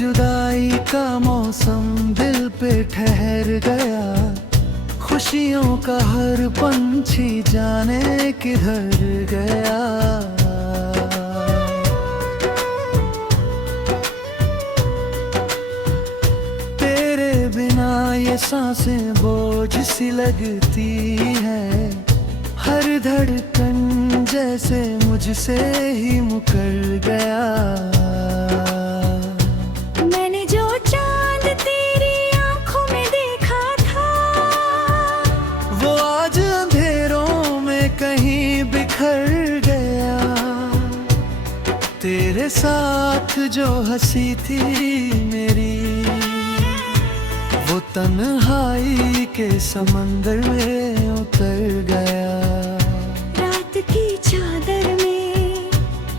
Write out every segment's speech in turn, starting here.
जुदाई का मौसम दिल पे ठहर गया। खुशियों का हर पंछी जाने किधर गया। तेरे बिना ये सांसें बोझ सी लगती है। हर धड़कन जैसे मुझसे ही मुकर गया। मैंने जो चांद तेरी आंखों में देखा था, वो आज अंधेरों में कहीं बिखर गया। तेरे साथ जो हंसी थी मेरी, वो तन्हाई के समंदर में उतर गया। रात की चादर में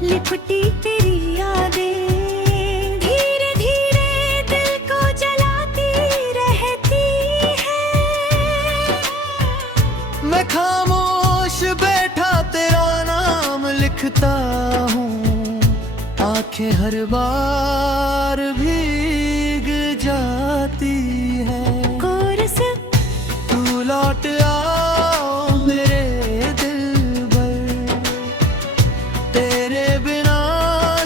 लिपटी तेरी यादें धीरे धीरे दिल को जलाती रहती है। मैं खामोश बैठा तेरा नाम लिखता हूँ। आंखें हर बार भीग जाती है। कोरस तू लौट आओ मेरे दिलबर। तेरे बिना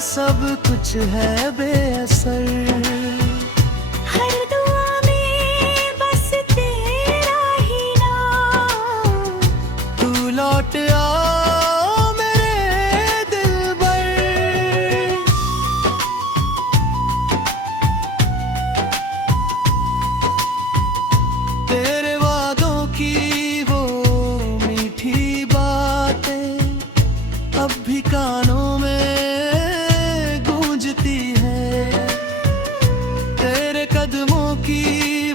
सब कुछ है बेअसर। हर दुआ में बस तेरा ही नाम। तू लौट आओ मेरे दिलबर। तेरे वादों की वो मीठी बातें अब भी कानों में गूंजती है। तेरे कदमों की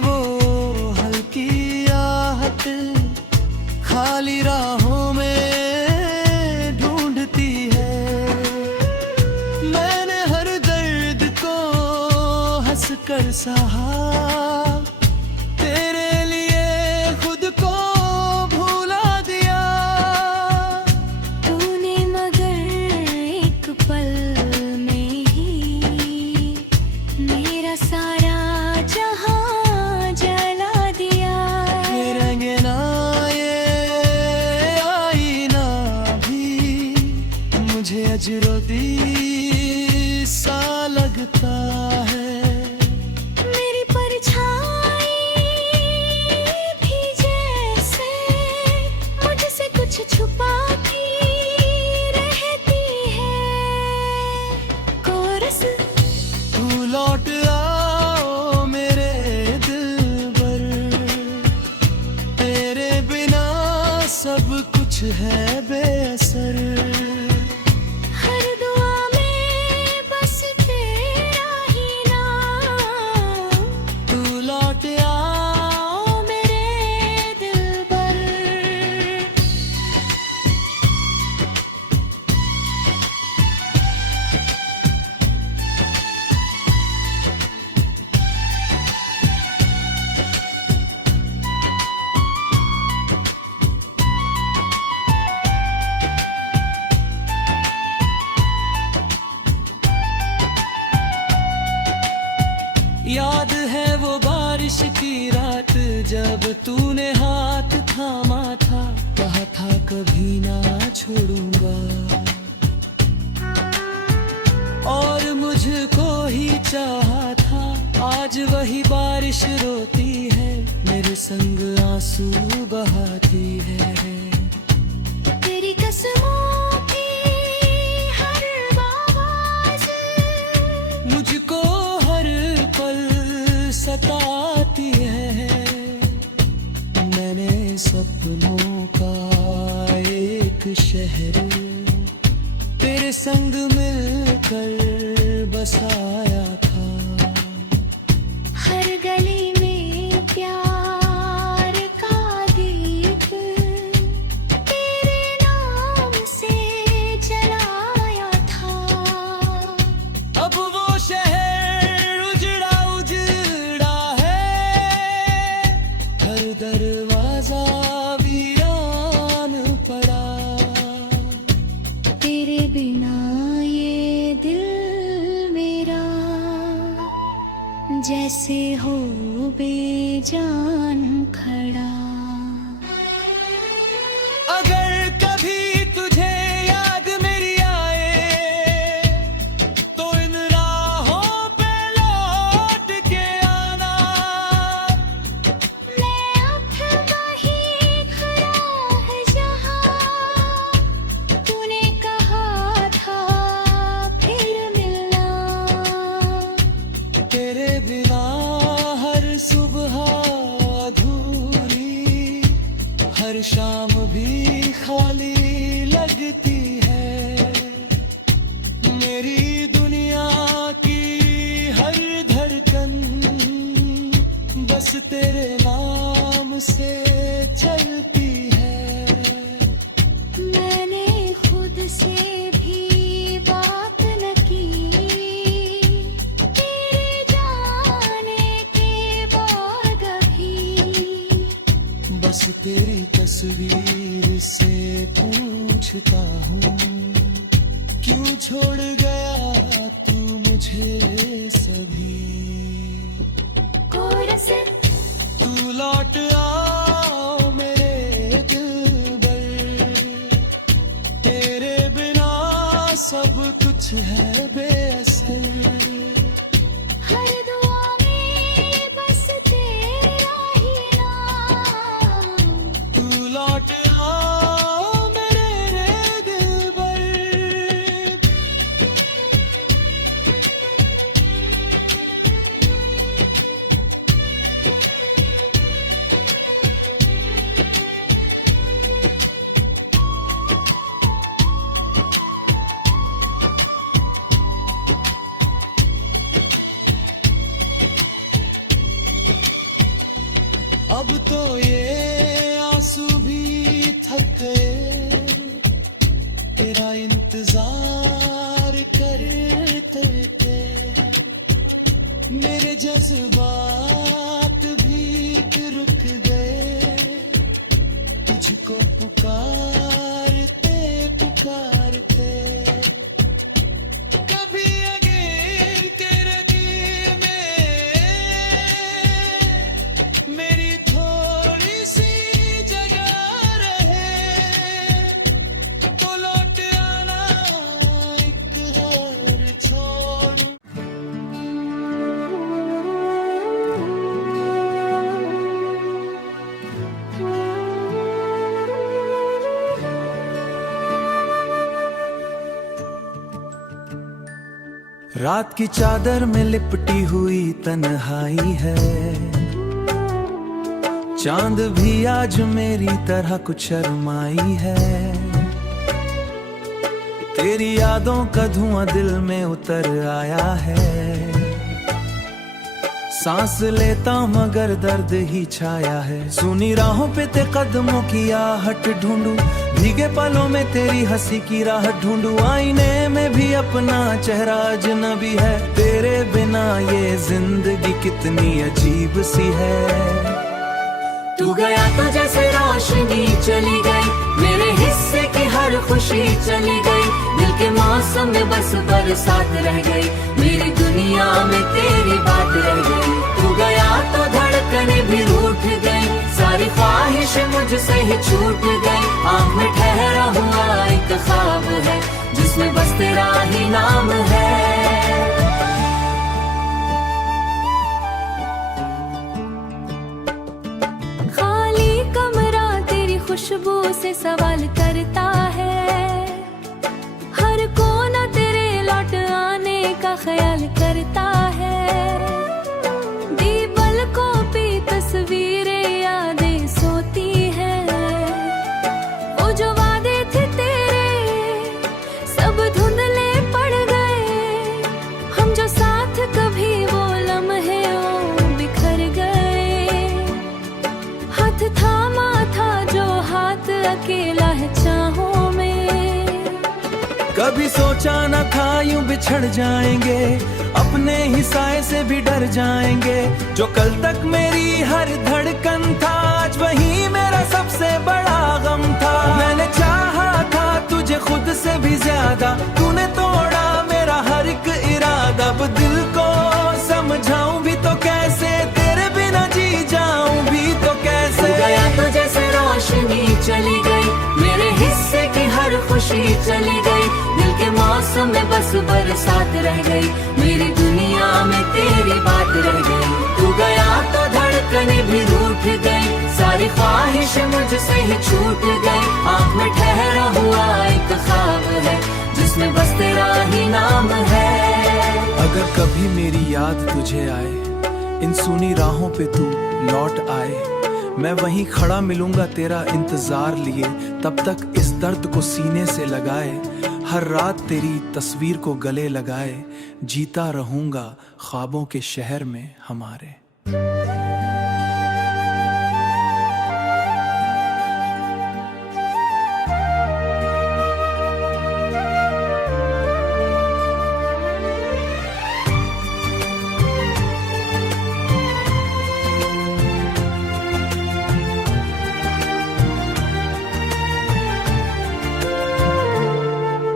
वो हल्की आहट खाली राहों में ढूंढती है। मैंने हर दर्द को हंसकर सहा। तेरे लिए खुद को भुला दिया। तूने मगर एक पल में ही मेरा सारा जहां जला दिया। ये रंगना ये आईना भी मुझे अजनबी सा लगता है। मेरी परछाई भी जैसे मुझसे कुछ छुपाती रहती है। कोरस तू लौट आओ मेरे दिलबर। तेरे बिना सब कुछ है बेअसर। हर दुआ में बस तेरा ही नाम। तू लौट आओ मेरे दिलबर। याद है वो बारिश की रात जब तूने हाथ थामा था। कहा था कभी ना छोड़ूंगा। और मुझको ही चाहा था। आज वही बारिश रोती है मेरे संग आंसू बहाती है। तेरी कसमों की हर आवाज़ मुझको हर पल सताती है। मैंने सपनों का एक शहर तेरे संग मिलकर बसाया था। हर गली में प्यार का दीप तेरे नाम से जलाया था। अब वो शहर उजड़ा उजड़ा है। हर दरवाजा वीरान पड़ा। तेरे बिना ये दिल मेरा जैसे हो बेजान खड़ा। अगर कभी तुझे याद मेरी आए तो इन राहों पे लौट के आना। मैं अब वही खड़ा है जहाँ तूने कहा था फिर मिलना। तेरे बिना हर सुबह अधूरी, हर शाम भी खाली लगती है। मेरी दुनिया की हर धड़कन बस तेरे नाम से चलती है। मैंने खुद से भी बात न की तेरे जाने के बाद अभी। बस तेरी तस्वीर से पूछता हूँ, क्यों छोड़ गया तू मुझे सभी। कोरस तू लौट आओ मेरे दिलबर, तेरे बिना सब कुछ है बेअसर। हर दुआ में बस तेरा ही नाम। तू लौट आओ मेरे दिलबर। अब तो ये आंसू भी थक गए तेरा इंतजार करते। मेरे जज्बात भी रुक गए तुझको पुकारते पुकारते। कभी अगेन तेरे दिल में मेरी थोड़ी सी जगह रहे तो लौट आना एक हार छोड़। रात की चादर में लिपटी हुई तन्हाई है, चांद भी आज मेरी तरह कुछ शर्माई है। तेरी यादों का धुआं दिल में उतर आया है, सांस लेता मगर दर्द ही छाया है। सुनी राहों पे ते कदमों की आहट ढूंढूं, भीगे पलों में तेरी हंसी की राह ढूंढूं। आईने में भी अपना चेहरा अजनबी है, तेरे बिना ये जिंदगी कितनी अजीब सी है। तू गया तो जैसे रोशनी चली गई, मेरे हिस्से की हर खुशी चली गई। दिल के मौसम में बस बरसात रह गई, मेरी दुनिया में तेरी बात रह गई। तू गया तो धड़कनें भी रूठ गई, सारी ख्वाहिशें मुझसे ही छूट गई। आँख में ठहरा हुआ एक ख्वाब है, जिसमें बस तेरा ही नाम है। खुशबू से सवाल करता है, हर कोना तेरे लौट आने का ख्याल करता है। दीपलकों पे तस्वीरें यादें सोती हैं, वो जो वादे थे तेरे सब धुंधले पड़ गए। हम जो साथ कभी वो लम्हे वो बिखर गए। हाथ थामा था जो हाथ अकेला है चाहों में। कभी सोचा न था यूं बिछड़ जाएंगे, अपने ही साए से भी डर जाएंगे। जो कल तक मेरी हर धड़कन था, आज वही मेरा सबसे बड़ा गम था। मैंने चाहा था तुझे खुद से भी ज्यादा, तूने तोड़ा मेरा हर एक इरादा। अब दिल को समझाऊं भी तो चली गई, दिल के मौसम में बस बरसात रह गई, मेरी दुनिया में तेरी बात रह गई। तू गया तो धड़कने भी रूठ गई, सारी ख्वाहिश मुझसे ही छूट गई। आँख में ठहरा हुआ एक ख्वाब है जिसमें बस तेरा ही नाम है। अगर कभी मेरी याद तुझे आए, इन सुनी राहों पे तू लौट आए, मैं वहीं खड़ा मिलूंगा तेरा इंतजार लिए। तब तक इस दर्द को सीने से लगाए, हर रात तेरी तस्वीर को गले लगाए, जीता रहूंगा ख्वाबों के शहर में हमारे।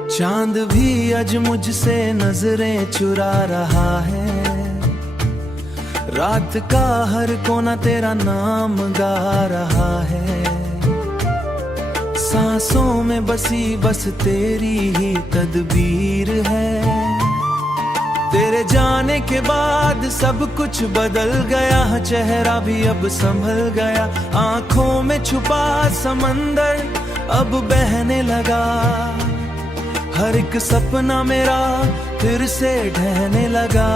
चांद भी आज मुझसे नजरें चुरा रहा है, रात का हर कोना तेरा नाम गा रहा है। सांसों में बसी बस तेरी ही तदबीर है, तेरे जाने के बाद सब कुछ बदल गया, चेहरा भी अब संभल गया। आंखों में छुपा समंदर अब बहने लगा, हर एक सपना मेरा फिर से ढहने लगा।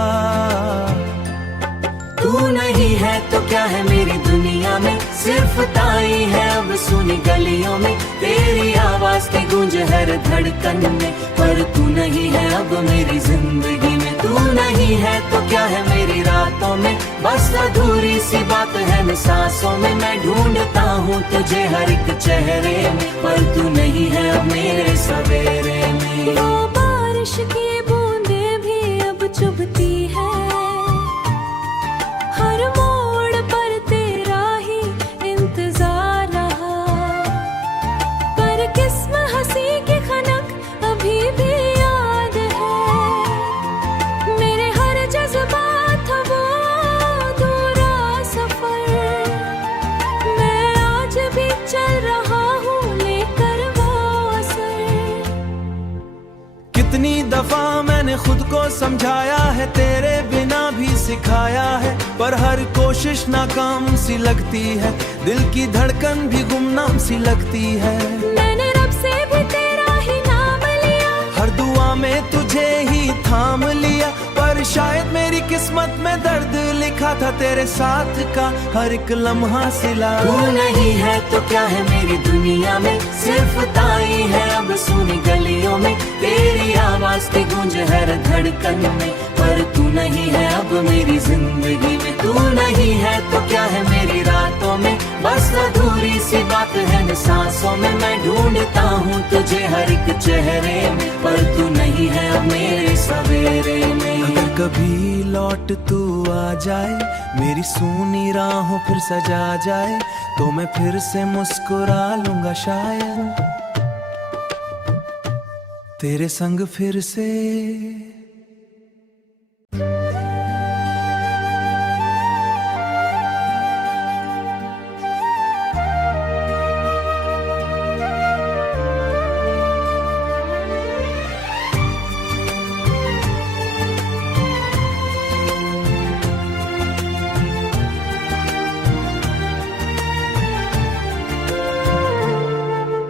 तू नहीं है तो क्या है मेरी दुनिया में, सिर्फ ताई है अब सुनी गलियों में, तेरी आवाज की गूंज हर धड़कन में। पर तू नहीं है अब मेरी जिंदगी में, तू नहीं है तो क्या है मेरी रातों में, बस अधूरी सी बात है न सांसों में। मैं ढूंढता हूँ तुझे हर एक चेहरे में, पर तू नहीं है अब मेरे सवेरे में। वो बारिश की बूंदें भी अब चुभती है, हर मोड़ पर तेरा ही इंतजार रहा, पर किस्म हंसी की खनक अभी भी याद है। मेरे हर जज्बात वो अधूरा सफर, मैं आज भी चल रहा हूँ लेकर वो असर। कितनी दफा मैंने खुद को समझाया है, तेरे बिना भी सिखाया है, पर हर कोशिश नाकाम सी लगती है, दिल की धड़कन भी गुमनाम सी लगती है। मैंने रब से भी तेरा ही नाम लिया, हर दुआ में तुझे ही थाम लिया, पर शायद मेरी किस्मत में दर्द लिखा था तेरे साथ का हर एक लम्हा सिला। तू नहीं है तो क्या है मेरी दुनिया में, सिर्फ ताई है अब सुनी गलियों में, तेरी आवाज की गूंज हर धड़कन में। पर तू नहीं है अब मेरी जिंदगी में, तू नहीं है तो क्या है मेरी रातों में, बस अधूरी सी बात है न सांसों में। मैं ढूंढता हूँ तुझे हर एक चेहरे में, पर तू नहीं है अब मेरे सवेरे में। अगर कभी लौट तू आ जाए, मेरी सूनी राहों फिर सजा जाए, तो मैं फिर से मुस्कुरा लूंगा शायद तेरे संग फिर से।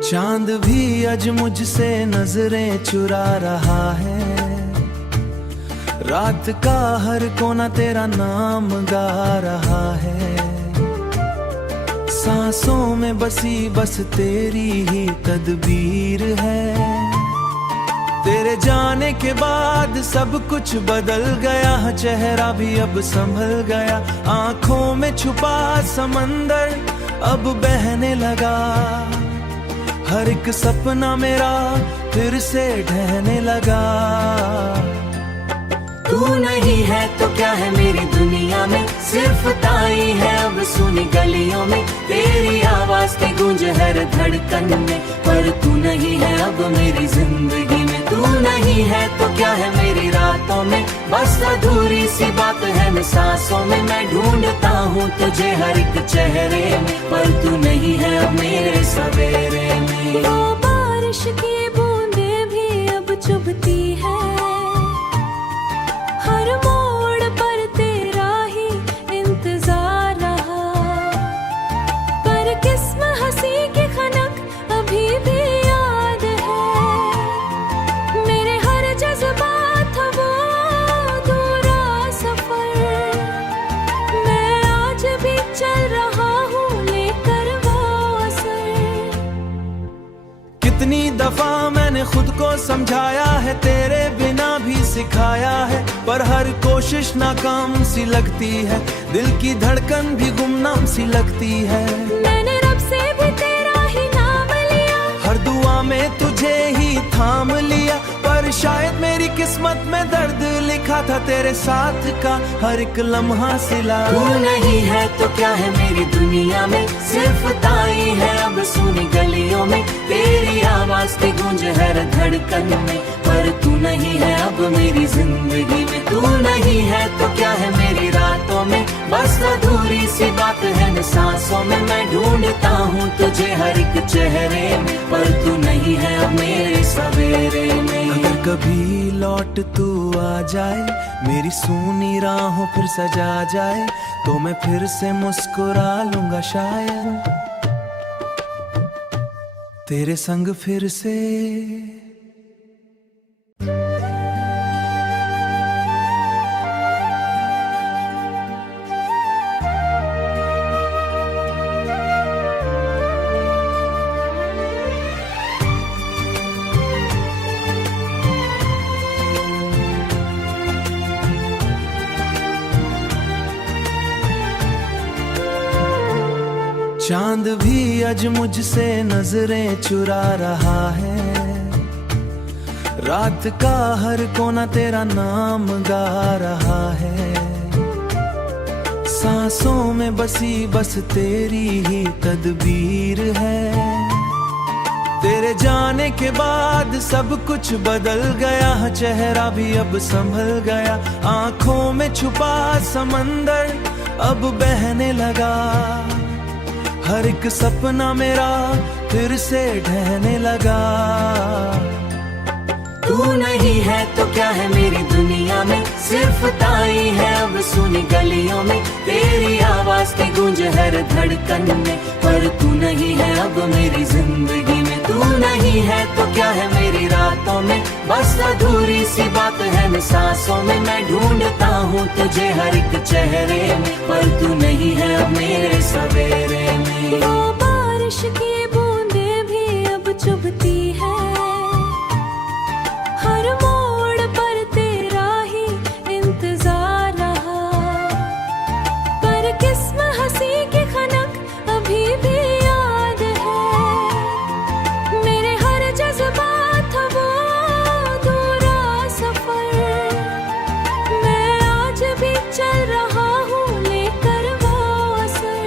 चांद भी आज मुझसे नजरें चुरा रहा है, रात का हर कोना तेरा नाम गा रहा है। सांसों में बसी बस तेरी ही तदबीर है, तेरे जाने के बाद सब कुछ बदल गया, चेहरा भी अब संभल गया। आंखों में छुपा समंदर अब बहने लगा, हर एक सपना मेरा फिर से ढहने लगा। तू नहीं है तो क्या है मेरी दुनिया में, सिर्फ ताई है अब सुनी गलियों में, तेरी आवाज की गूंज हर धड़कन में। पर तू नहीं है अब मेरी जिंदगी में, तू नहीं है तो क्या है मेरी रातों में, बस अधूरी सी बात है न सांसों में। मैं ढूंढता हूँ तुझे हर एक चेहरे में, पर तू नहीं है अब मेरे सवेरे में। वो बारिश की बूंदें चुभती है। हर मोड़ पर तेरा ही इंतजार रहा, पर किस्म हंसी की खनक अभी भी याद है। मेरे हर जज्बात था वो अधूरा सफर, मैं आज भी चल रहा हूँ लेकर वो असर। कितनी दफा मैंने खुद को समझाया है, तेरे बिना भी सिखाया है, पर हर कोशिश नाकाम सी लगती है, दिल की धड़कन भी गुमनाम सी लगती है। मैंने रब से भी तेरा ही नाम लिया, हर दुआ में तुझे ही थाम लिया, पर शायद मेरी किस्मत में दर्द लिखा था तेरे साथ का हर एक लम्हा सिला। तू नहीं है तो क्या है मेरी दुनिया में, सिर्फ ताई है अब सुनी गलियों में, तेरी आवाज की गूंज है धड़कन में, पर तू नहीं है अब मेरी जिंदगी में। तू नहीं है तो क्या है मेरी रातों में, बस अधूरी सी बात है न सांसों में। मैं ढूंढता हूँ तुझे हर एक चेहरे में, पर तू नहीं है अब मेरे सवेरे में। अगर कभी लौट तू आ जाए, मेरी सूनी राहों फिर सजा जाए, तो मैं फिर से मुस्कुरा लूंगा शायद तेरे संग फिर से। चांद भी आज मुझसे नजरें चुरा रहा है, रात का हर कोना तेरा नाम गा रहा है। सांसों में बसी बस तेरी ही तदबीर है, तेरे जाने के बाद सब कुछ बदल गया, चेहरा भी अब संभल गया। आंखों में छुपा समंदर अब बहने लगा, हर एक सपना मेरा फिर से ढहने लगा। तू नहीं है तो क्या है मेरी दुनिया में, सिर्फ ताई है अब सुनी गलियों में, तेरी आवाज की गूंज है धड़कन में, पर तू नहीं है अब मेरी जिंदगी में। तू नहीं है तो क्या है मेरी रातों में, बस अधूरी सी बात है न सांसों में। मैं ढूंढता हूँ तुझे हर एक चेहरे में, पर तू नहीं है अब मेरे सवेरे में। वो बारिश की बूंदें भी अब चुभती है, हर मोड़ पर तेरा ही इंतजार रहा, पर किस्म हंसी की खनक अभी भी याद है। मेरे हर जज्बात था वो अधूरा सफर, मैं आज भी चल रहा हूँ लेकर वो असर।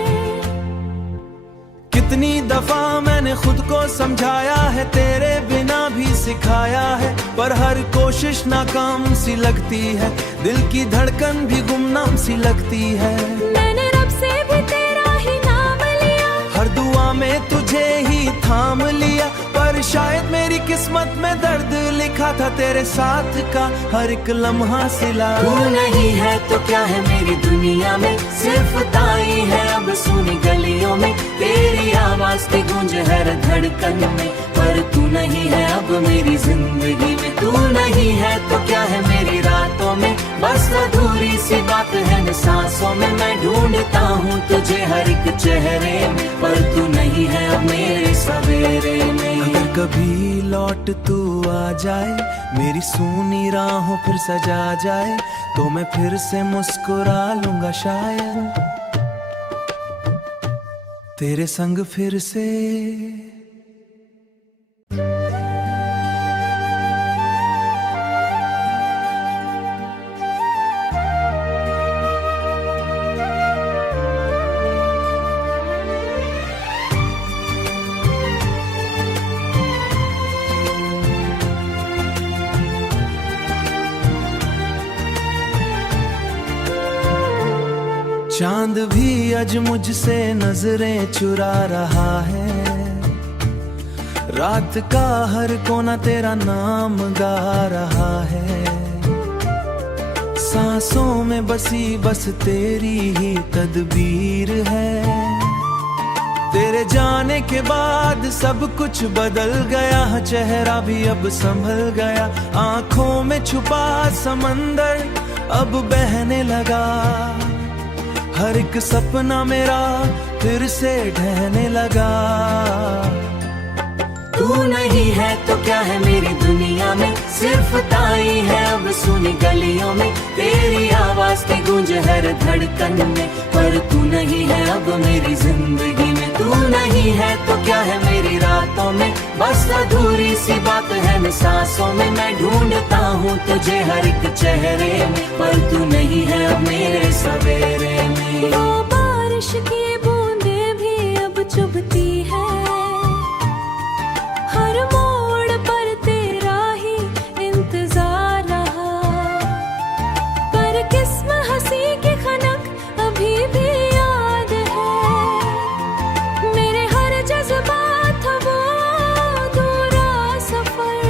कितनी दफा मैंने खुद को समझाया है, तेरे बिना भी सिखाया है, पर हर कोशिश नाकाम सी लगती है, दिल की धड़कन भी गुमनाम सी लगती है। मैंने रब से भी तेरा ही नाम लिया, हर दुआ में तुझे ही थाम लिया, पर शायद मेरी किस्मत में दर्द लिखा था तेरे साथ का हर एक लम्हा सिला। तू नहीं है तो क्या है मेरी दुनिया में, सिर्फ ताई है अब सुनी गलियों में, तेरी आवाज की गूंज है धड़कन में, पर तू नहीं है अब मेरी जिंदगी में। तू नहीं है तो क्या है मेरी रातों में, बस अधूरी सी बात है न सांसों में। मैं ढूंढता हूँ तुझे हर एक चेहरे में, पर तू नहीं है अब मेरे सवेरे में। अगर कभी लौट तू आ जाए, मेरी सूनी राहों फिर सजा जाए, तो मैं फिर से मुस्कुरा लूंगा शायद तेरे संग फिर से। चांद भी आज मुझसे नजरें चुरा रहा है, रात का हर कोना तेरा नाम गा रहा है, सांसों में बसी बस तेरी ही तदबीर है। तेरे जाने के बाद सब कुछ बदल गया, चेहरा भी अब संभल गया, आंखों में छुपा समंदर अब बहने लगा। हर एक सपना मेरा फिर से ढहने लगा। तू नहीं है तो क्या है मेरी दुनिया में, सिर्फ ताई है अब सुनी गलियों में, तेरी आवाज की गूंज हर धड़कन में। पर तू नहीं है अब मेरी जिंदगी में, तू नहीं है तो क्या है मेरी रातों में, बस अधूरी सी बात है न सांसों में। मैं ढूंढता हूँ तुझे हर एक चेहरे में, पर तू नहीं है अब मेरे सवेरे में। वो बारिश की बूंदें भी अब चुभती है, हर मोड़ पर तेरा ही इंतजार रहा। पर किस्म हंसी की खनक अभी भी याद है, मेरे हर जज्बात वो अधूरा सफर।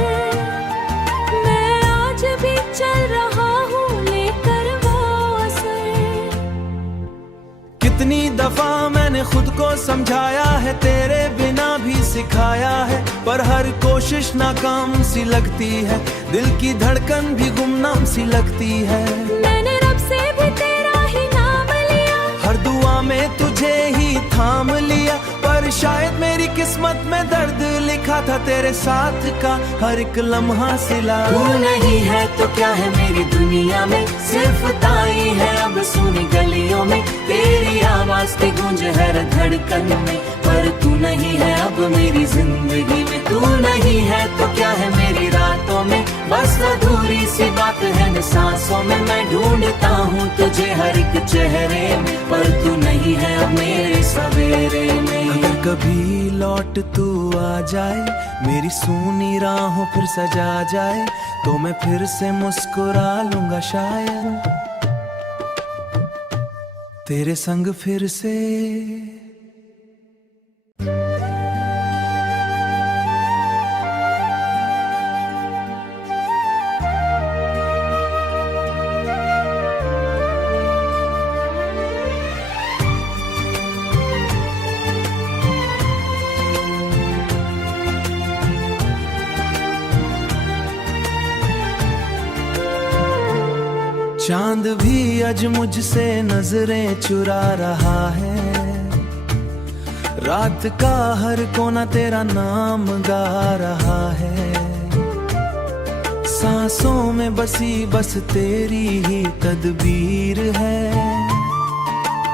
मैं आज भी चल रहा हूँ लेकर वो असर। कितनी दफा मैंने खुद को समझाया है, तेरे बिना भी सिखाया है, पर हर कोशिश नाकाम सी लगती है, दिल की धड़कन भी गुमनाम सी लगती है। मैंने रब से भी तेरा ही नाम लिया, हर दुआ में तुझे ही थाम लिया, पर शायद मेरी किस्मत में दर्द लिखा था तेरे साथ का हर एक लम्हा सिला। तू नहीं है तो क्या है मेरी दुनिया में, सिर्फ ताई है अब सुनी गलियों में, तेरी आवाज की गूंज हर धड़कन में। पर तू नहीं है अब मेरी जिंदगी में, तू नहीं है तो क्या है मेरी रातों में, बस अधूरी सी बात है न सांसों में। मैं ढूंढता हूँ तुझे हर एक चेहरे में, पर तू नहीं है अब मेरे सवेरे में। अगर कभी लौट तू आ जाए, मेरी सूनी राहों फिर सजा जाए, तो मैं फिर से मुस्कुरा लूंगा शायद तेरे संग फिर से। चांद भी आज मुझसे नजरें चुरा रहा है, रात का हर कोना तेरा नाम गा रहा है, सांसों में बसी बस तेरी ही तदबीर है।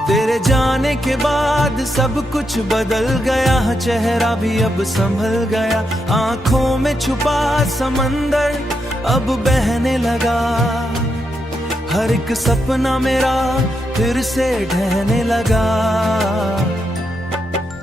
तेरे जाने के बाद सब कुछ बदल गया, चेहरा भी अब संभल गया, आंखों में छुपा समंदर अब बहने लगा। हर एक सपना मेरा फिर से ढहने लगा।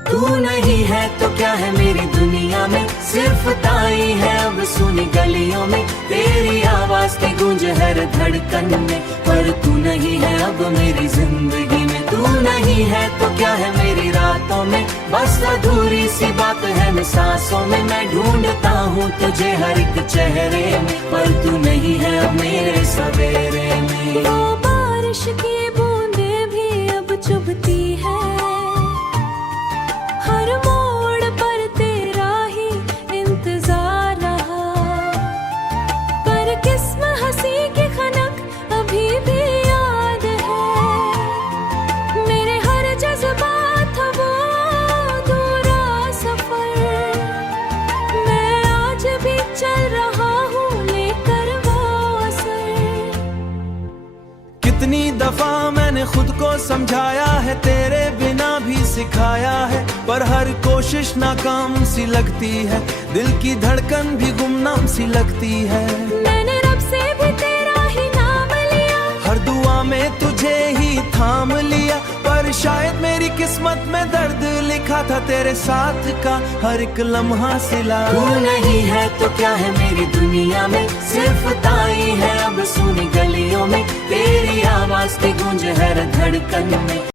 तू नहीं है तो क्या है मेरी दुनिया में, सिर्फ ताई है अब सुनी गलियों में, तेरी आवाज की गूंज हर धड़कन में। पर तू नहीं है अब मेरी जिंदगी में, तू नहीं है तो क्या है मेरी रातों में, बस अधूरी सी बात है न सांसों में। मैं ढूंढता हूँ तुझे हर एक चेहरे में, पर तू नहीं है अब मेरे सवेरे में। वो बारिश की बूंदें भी अब चुभती है, हर मोड़ पर तेरा ही इंतजार रहा। पर किस्म हंसी की खनक अभी भी याद है, मेरे हर जज्बात वो अधूरा सफर। मैं आज भी चल रहा हूँ लेकर वो असर। कितनी दफा मैंने खुद को समझाया है, तेरे बिना भी सिखाया है, पर हर कोशिश नाकाम सी लगती है, दिल की धड़कन भी गुमनाम सी लगती है। मैंने रब से भी तेरा ही नाम लिया, हर दुआ में तुझे ही थाम लिया, पर शायद मेरी किस्मत में दर्द लिखा था तेरे साथ का हर एक लम्हा सिला। तू नहीं है तो क्या है मेरी दुनिया में, सिर्फ ताई है अब सुनी गलियों में, तेरी आवाज की गूंज हर धड़कन में।